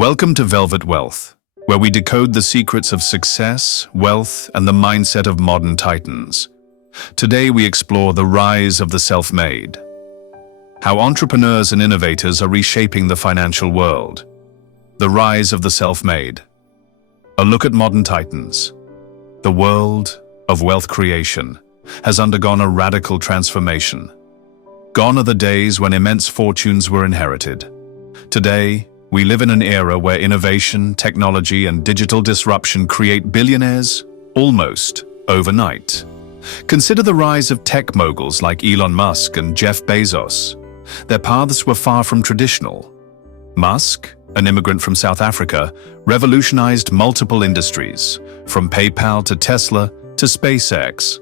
Welcome to Velvet Wealth, where we decode the secrets of success, wealth, and the mindset of modern titans. Today we explore the rise of the self-made, how entrepreneurs and innovators are reshaping the financial world. The rise of the self-made. A look at modern titans. The world of wealth creation has undergone a radical transformation. Gone are the days when immense fortunes were inherited. Today, we live in an era where innovation, technology, and digital disruption create billionaires almost overnight. Consider the rise of tech moguls like Elon Musk and Jeff Bezos. Their paths were far from traditional. Musk, an immigrant from South Africa, revolutionized multiple industries, from PayPal to Tesla to SpaceX,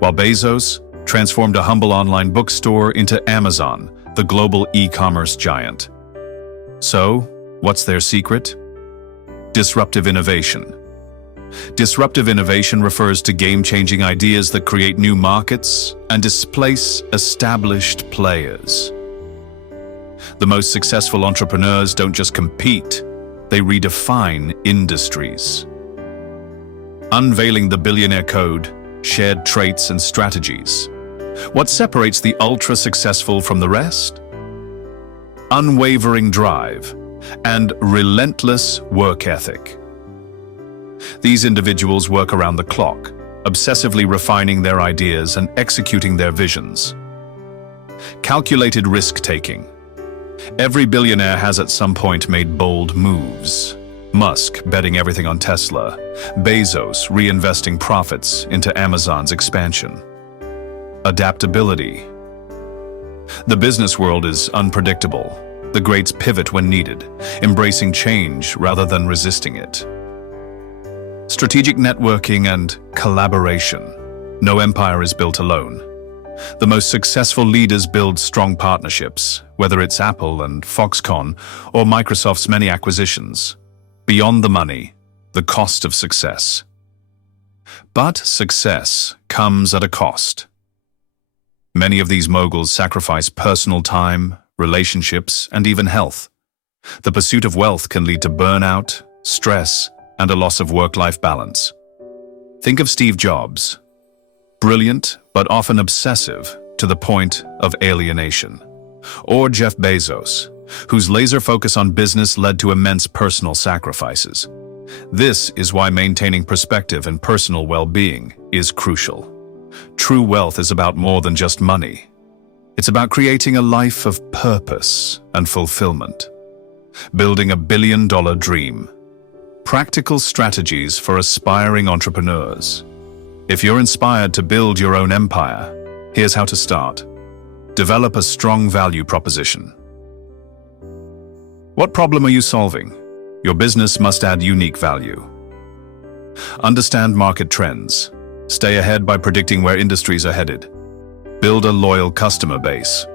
while Bezos transformed a humble online bookstore into Amazon, the global e-commerce giant. So, what's their secret? Disruptive innovation. Disruptive innovation refers to game-changing ideas that create new markets and displace established players. The most successful entrepreneurs don't just compete, they redefine industries. Unveiling the Billionaire Code, shared traits and strategies. What separates the ultra-successful from the rest? Unwavering drive and relentless work ethic. These individuals work around the clock, obsessively refining their ideas and executing their visions. Calculated risk-taking. Every billionaire has at some point made bold moves. Musk betting everything on Tesla, Bezos reinvesting profits into Amazon's expansion. Adaptability. The business world is unpredictable. The greats pivot when needed, embracing change rather than resisting it. Strategic networking and collaboration. No empire is built alone. The most successful leaders build strong partnerships, whether it's Apple and Foxconn or Microsoft's many acquisitions. Beyond the money, the cost of success. But success comes at a cost. Many of these moguls sacrifice personal time, relationships, and even health. The pursuit of wealth can lead to burnout, stress, and a loss of work-life balance. Think of Steve Jobs. Brilliant, but often obsessive to the point of alienation. Or Jeff Bezos, whose laser focus on business led to immense personal sacrifices. This is why maintaining perspective and personal well-being is crucial. True wealth is about more than just money. It's about creating a life of purpose and fulfillment. Building a billion-dollar dream. Practical strategies for aspiring entrepreneurs. If you're inspired to build your own empire, here's how to start. Develop a strong value proposition. What problem are you solving? Your business must add unique value. Understand market trends. Stay ahead by predicting where industries are headed. Build a loyal customer base.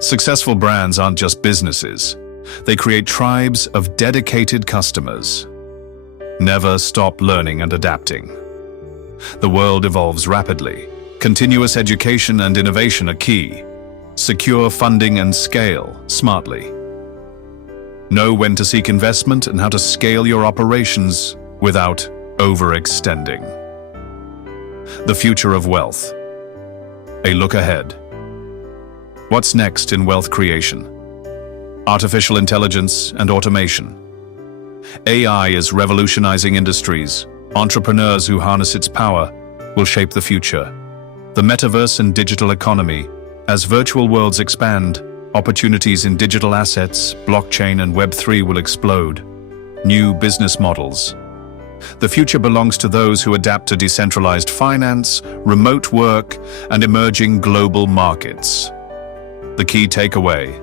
Successful brands aren't just businesses. They create tribes of dedicated customers. Never stop learning and adapting. The world evolves rapidly. Continuous education and innovation are key. Secure funding and scale smartly. Know when to seek investment and how to scale your operations without overextending. The future of wealth. A look ahead. What's next in wealth creation? Artificial intelligence and automation. AI is revolutionizing industries. Entrepreneurs who harness its power will shape the future. The metaverse and digital economy. As virtual worlds expand, opportunities in digital assets, blockchain, and Web3 will explode. New business models. The future belongs to those who adapt to decentralized finance, remote work, and emerging global markets. The key takeaway: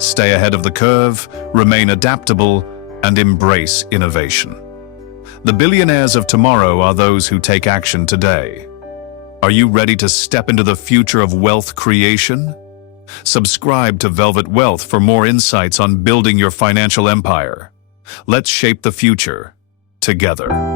stay ahead of the curve, remain adaptable, and embrace innovation. The billionaires of tomorrow are those who take action today. Are you ready to step into the future of wealth creation? Subscribe to Velvet Wealth for more insights on building your financial empire. Let's shape the future together.